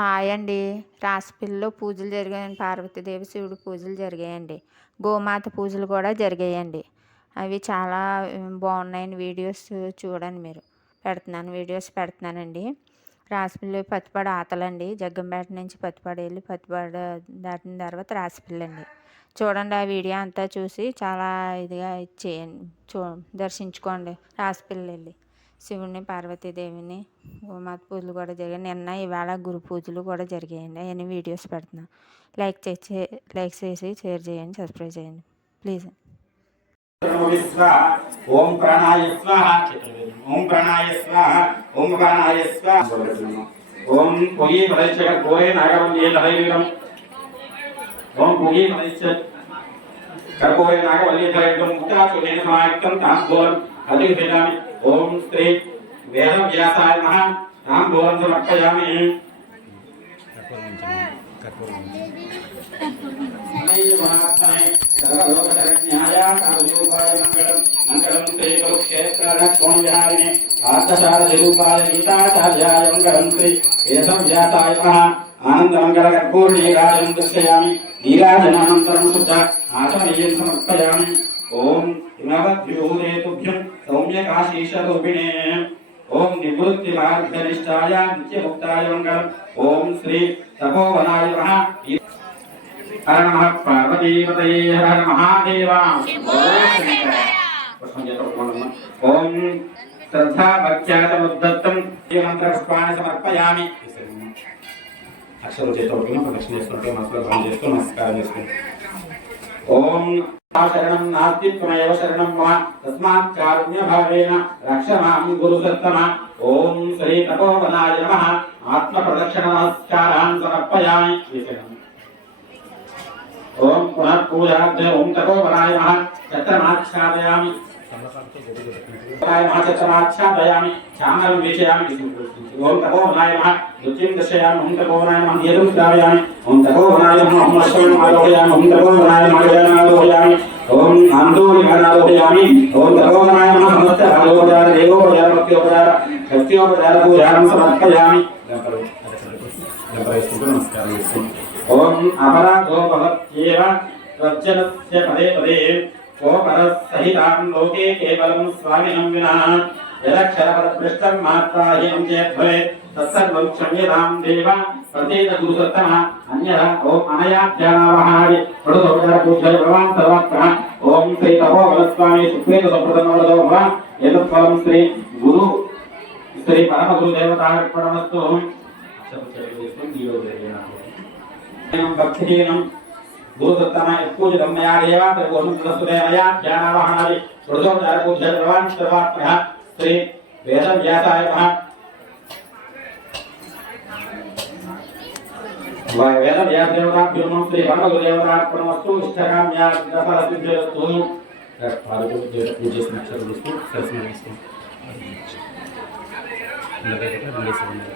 Hi అండి. రాసిపల్లిలో పూజలు జరిగాయండి. పార్వతీదేవి, శివుడు పూజలు జరిగాయండి. గోమాత పూజలు కూడా జరిగాయండి. అవి చాలా బాగున్నాయండి. వీడియోస్ చూడండి మీరు. వీడియోస్ పెడుతున్నానండి. రాసిపల్లి పత్తిపాడు ఆతలండి. జగ్గంపేట నుంచి పత్తిపాడు వెళ్ళి పత్తిపాడు దాటిన తర్వాత రాసిపల్లి అండి. చూడండి, ఆ వీడియో అంతా చూసి చాలా ఇదిగా చేయండి. దర్శించుకోండి రాసిపల్లి వెళ్ళి. శివుడిని, పార్వతీదేవిని, గోమాత పూజలు కూడా జరిగాయి. నిన్న ఇవాళ గురు పూజలు కూడా జరిగాయండి. అవన్నీ వీడియోస్ పెడుతున్నాను. లైక్ చేసి షేర్ చేయండి, సబ్స్క్రైబ్ చేయండి ప్లీజ్. ఓం ప్రాణాయ స్వాహ, ఓం ప్రాణాయ స్వాహ, ఓం ప్రాణాయ స్వాహ. ఓం పుగి పదైశ్చ గోరే నాగవల్యే తదైవం. ఓం పుగి పదైశ్చ కర్పూరే నాగవల్యే తదైవం. ముక్తాచునేన సమాయుక్తం తాంబూలం అధిగమిష్యామి. ఓం శ్రీ వేదవ్యాసాయ నమః. తాంబూలం సమర్పయామి. మంగళం శ్రీ కురుక్షేత్ర లక్ష్మణ విహారిణి పార్థసారథిరూపాయ గీతాచార్యాయ మంగళం శ్రీ వేదవ్యాసాయ నమః. ఆనందమంగళ కర్పూర్ణీరాజం దర్శయామి. నీరాజనానంతరం శుద్ధ ఆచమనీయం సమర్పయామి. ఓం హిమవద్వ్యూహేతుభ్యం సౌమ్యకాశీషరూపిణే. ఓం నివృత్తి మార్గనిష్టాయ నిత్యముక్తాయ మంగళం. ఓం శ్రీ తపోవనాయ నమః. హర నమః పార్వతీపతయే హర మహాదేవ. ఓం శ్రద్ధా భక్త్యాదముద్దత్తం మంత్రపుష్పాన్ని సమర్పయామి. అక్షరం చేత ప్రదక్షిణ చేసుకుంటే మనసులో భ్రమణ చేస్తూ నమస్కారం చేసుకుంటాం. ఓం శరణం నాస్తి త్వమేవ శరణం మమ తస్మాత్ కారుణ్య భావేన రక్ష మాం గురు సత్తమ. ఓం శ్రీ తపోవనాయ నమః. ఆత్మ ప్రదక్షిణ నమస్కారాన్ సమర్పయామి. ఓం పునః పూజార్థ ఓం తపోవనాయ నమః. చత్రమాచ్ఛాదయామి. చత్రమాచ్ఛాదయామి. చామరం వీచయామి. ఓం తపోవనాయ నమః. నృత్యం దర్శయామి. ఓం తపోవనాయ నమః. ఏదం శ్రావయామి. ఓం తపోవనాయ నమః. ఓం అశ్వం ఆరోహయామి. ఓం తపోవనాయ నమః. ఆరోహయామి. ఓం ఆందోళి ఆరోహయామి. ఓం తపోవనాయ నమః. సమస్త ఆరోహయార దేవోపచార భక్త్యోపచార శక్త్యోపచార పూజారం సమర్పయామి. నమస్కారం చేసుకుంటాం. ఓం అపరాధో భవత్యేవ త్వజ్జనస్య పదే పదే కోపరసహితాం లోకే కేవలం స్వామినం వినా యదక్షరపదభ్రష్టం మాత్రాహీనం చేద్భవేత్ తత్సర్వం క్షమ్యతాం దేవ ప్రతేన గురుసత్తమ. అన్యథ ఓం అనయా ధ్యానావహారి పడుదోపచార పూజయ భగవాన్ సర్వత్ర. ఓం శ్రీ తపోవనస్వామి సుప్రేత సంప్రదమవదో భవ. ఏతత్ఫలం శ్రీ గురు శ్రీ పరమ గురుదేవతార్పణమస్తు. భక్తిహీనం గురుసత్తమ పూజితం మయా దేవ త్రికోణం మయా ధ్యానావహారి పడుదోపచార పూజయ భగవాన్ సర్వత్ర. శ్రీ వేదవ్యాసాయ నమః. వేదవ్యాసదేవతాభ్యో నమః. శ్రీ పరమగురుదేవతార్పణమస్తు. ఇష్టకామ్యార్థఫలసిద్ధిరస్తు. పూజ చేసిన అక్షరం ఇస్తూ దర్శనం ఇస్తూ సుందర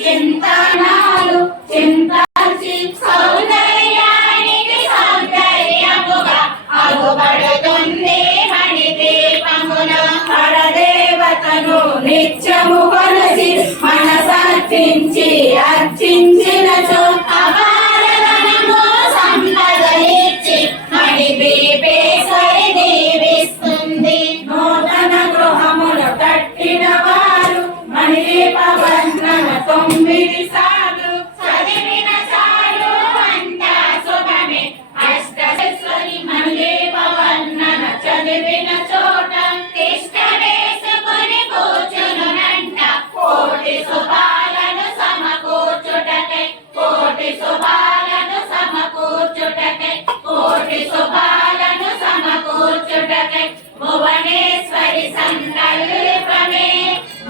చింతనాలు చింతాల్సి సౌందర్యానికి సౌందర్యముగా అగుపడుతుంది మణిదీపములో పరదేవతను నిత్యము కొలసి మనసర్పించి అర్చించినచో అపారధనము సంపద ఇచ్చి మణిదీపేశ్వరి దీవిస్తుంది. నూతన గృహములు కట్టిన వారు మణిదీపవర్ణన 9 సార్లు చదివిన చాలు అంతా శుభమే. అష్టేశ్వరి మణిదీపవర్ణన చదివిన చోట తిష్ట వేసుకొని కూర్చునునంట. కోటి శుభాలను సమకూర్చుటకై కోటి శుభాలను సమకూర్చుటకై కోటి శుభాలను సమకూర్చుటకై భువనేశ్వరి సంకల్పమే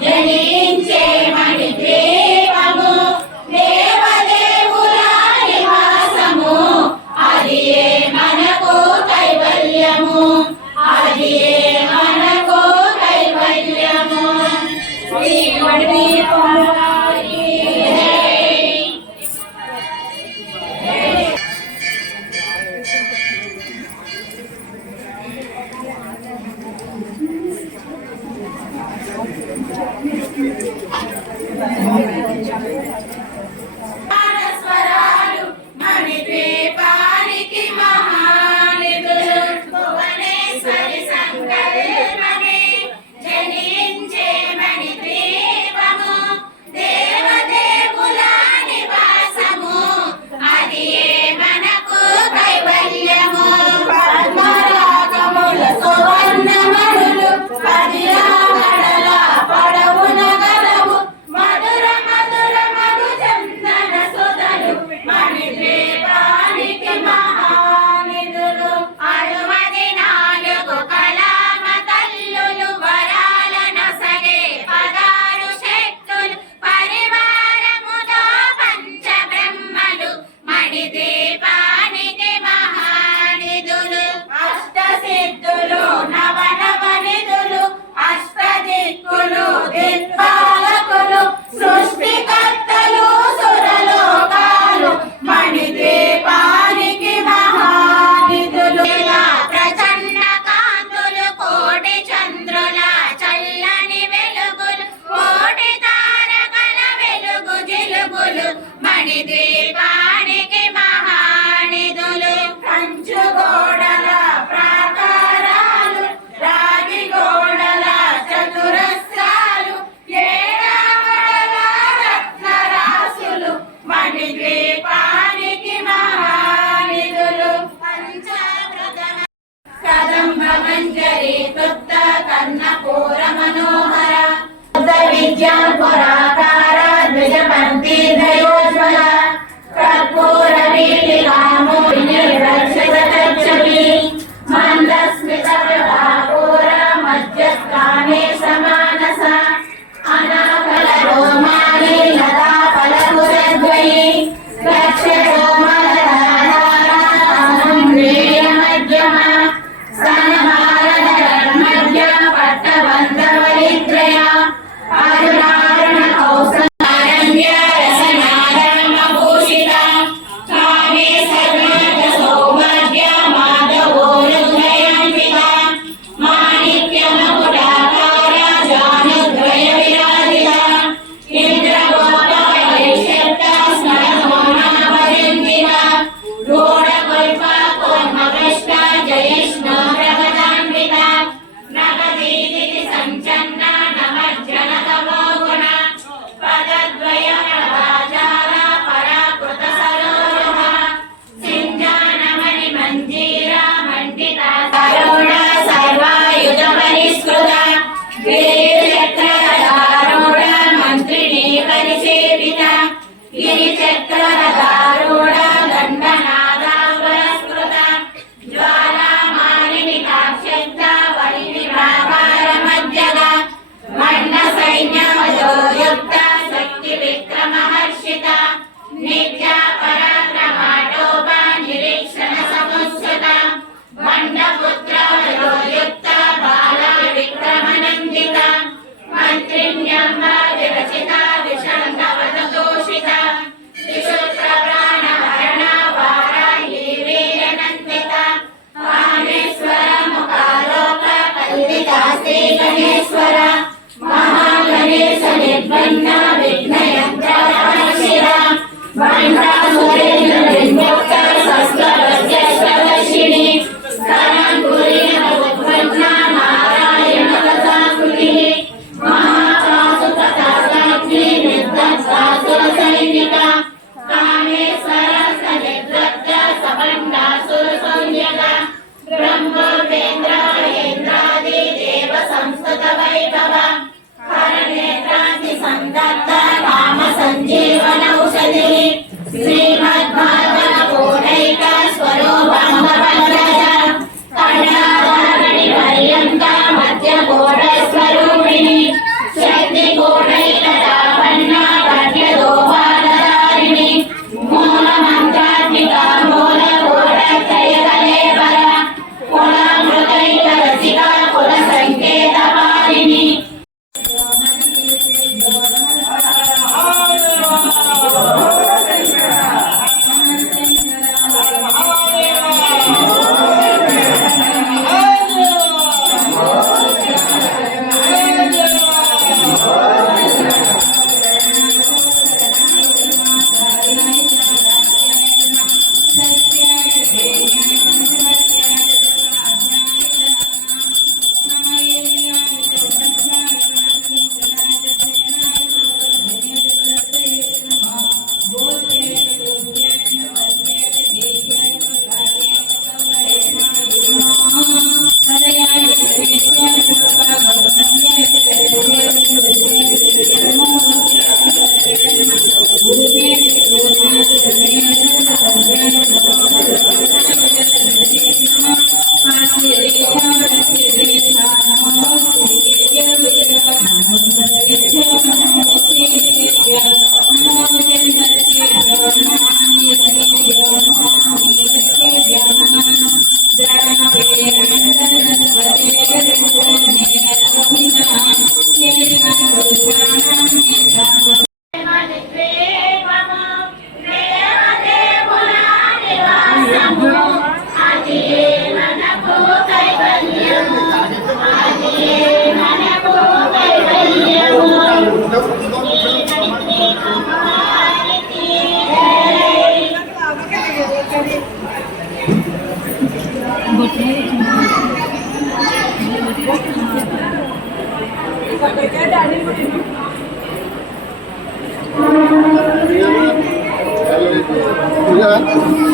జనించే మణిద్వీపము. దేవదేవుల నివాసము అది మనకు కైవల్యము అది మనకు కైవల్యము. శ్రీ మణిదీపానికి స్వరాలు మణిద్వీపానికి మహానిధులు. భువనేశ్వరి సంకల్పమే జనించే మణిద్వీపము. దేవదేవుల నివాసము అది మనకు కైవల్యము. పద్మరాగముల సువర్ణమణులు 10 ఆమడల పడవున గలవు. మధుర మధుర మధు చందన సుధలు మణిద్వీపానికి మహానిధులు. 64 కళామ తల్లులు వరాలను సగే 16 శక్తులు పరివారముతో పంచబ్రహ్మలు మణిద్వీపానికి మహానిధులు. అష్టసిద్ధులు నవనవనిధులు అష్టదిక్కులు దిక్పాలకులు సృష్టికర్తలు సురలోకాలు మణిద్వీపానికి మహానిధులు. ప్రచండ కాంతులు కోటి చంద్రుల చల్లని వెలుగులు కోటి తారకల వెలుగు జిలుగులు మణిద్వీపానికి మహానిధులు. కంచు గోడల ప్రాకారాలు రాగి గోడల చతురస్రాలు ఏడామడల రత్నరాసులు మణిద్వీపానికి మహానిధులు. పంచామృతమ కదంబ మంజరి తృప్త కర్ణపూర మనోహర విద్యాపురాకార ద్విజపంక్తి దయోజ్వల కర్పూర వీటికామోహిని రక్షసతచ్చవి మందస్మిత ప్రభాపూర మధ్యస్థానే సమానస అనాఫల రోమాని లతా ఫలపురద్వయి మధ్యమ స్తనమాలధరన్మధ్య పట్టబంధవలిత్రయ ఆరుణారుణ Yeah.